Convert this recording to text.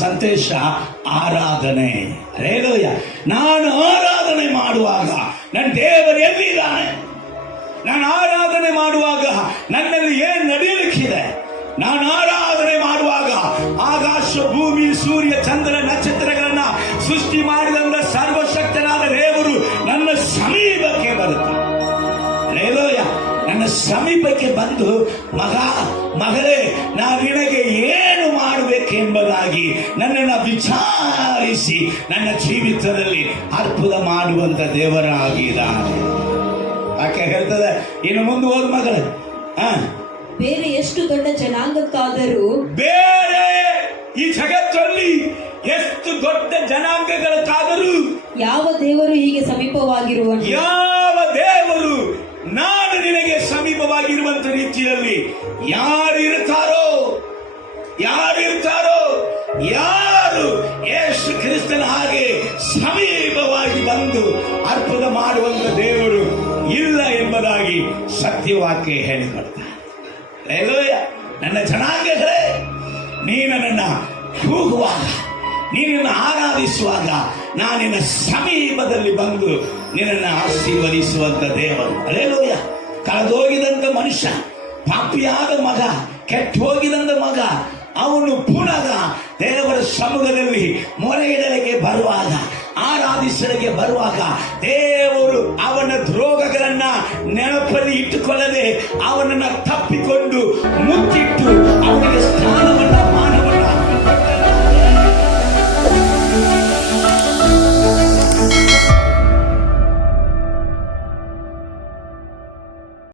ಸಂದೇಶ ಆರಾಧನೆ ರೇಲೋಯ ನಾನು ಆರಾಧನೆ ಮಾಡುವಾಗ ನನ್ನ ದೇವರು ಎಲ್ಲಿದ್ದಾನೆ ನಾನು ಆರಾಧನೆ ಮಾಡುವಾಗ ನನ್ನಲ್ಲಿ ಏನ್ ನಡೆಯಲಿಕ್ಕಿದೆ ನಾನು ಆರಾಧನೆ ಮಾಡುವಾಗ ಆಕಾಶ ಭೂಮಿ ಸೂರ್ಯ ಚಂದ್ರ ನಕ್ಷತ್ರಗಳನ್ನ ಸೃಷ್ಟಿ ಮಾಡಿದಂತ ಸರ್ವಶಕ್ತನಾದ ದೇವರು ನನ್ನ ಸಮೀಪಕ್ಕೆ ಬರುತ್ತಾನೆ ರೇಲೋಯ ನನ್ನ ಸಮೀಪಕ್ಕೆ ಬಂದು ಮಗ ಮಗಳೇ ನಾ ನಿನಗೆ ಏನು ಮಾಡಬೇಕೆಂಬುದಾಗಿ ನನ್ನನ್ನು ವಿಚಾರಿಸಿ ನನ್ನ ಜೀವಿತದಲ್ಲಿ ಅದ್ಭುತ ಮಾಡುವಂತ ದೇವರಾಗಿದ್ದಾನೆ. ಯಾಕೆ ಹೇಳ್ತದೆ? ಇನ್ನು ಮುಂದೆ ಹೋದ ಮಗಳ. ಬೇರೆ ಎಷ್ಟು ದೊಡ್ಡ ಜನಾಂಗಕ್ಕಾದರೂ ಬೇರೆ ಈ ಜಗತ್ತಲ್ಲಿ ಎಷ್ಟು ದೊಡ್ಡ ಜನಾಂಗಗಳಕ್ಕಾದರೂ ಯಾವ ದೇವರು ಹೀಗೆ ಸಮೀಪವಾಗಿರುವ ಯಾವ ದೇವರು ನಾನು ನಿನಗೆ ಸಮೀಪವಾಗಿರುವಂತ ರೀತಿಯಲ್ಲಿ ಯಾರಿರುತ್ತಾರೋ ಯಾರು ಇರ್ತಾರೋ ಯಾರು ಯೇಸು ಕ್ರಿಸ್ತನ ಹಾಗೆ ಸಮೀಪವಾಗಿ ಬಂದು ಅರ್ಪದ ಮಾಡುವಂತ ದೇವರು ಇಲ್ಲ ಎಂಬುದಾಗಿ ಸತ್ಯವಾಕ್ಯ ಹೇಳಿಕೊಡ್ತಾರೆ ನನ್ನ ಜನಾಂಗಗಳೇ, ನೀನು ನನ್ನ ಕೂಗುವಾಗ ನೀನನ್ನು ಆರಾಧಿಸುವಾಗ ನಾನಿನ್ನ ಸಮೀಪದಲ್ಲಿ ಬಂದು ನಿನ್ನನ್ನು ಆಶೀರ್ವದಿಸುವಂತ ದೇವರು. ಅಲ್ಲೇಲೋಯ ಕಳೆದೋಗಿದಂತ ಮನುಷ್ಯ, ಪಾಪಿಯಾದ ಮಗ ಕೆಟ್ಟ ಹೋಗಿದಂತ ಮಗ ಅವನು ಪುನಃ ದೇವರ ಸಮುದ್ರದಲ್ಲಿ ಮೊರೆಯಿಡಲಿಕ್ಕೆ ಬರುವಾಗ, ಆರಾಧಿಸಲಿಕ್ಕೆ ಬರುವಾಗ ದೇವರು ಅವನ ದ್ರೋಗಗಳನ್ನ ನೆನಪಲ್ಲಿ ಇಟ್ಟುಕೊಳ್ಳದೆ ಅವನನ್ನ ತಪ್ಪಿಕೊಂಡು ಮುಚ್ಚಿಟ್ಟು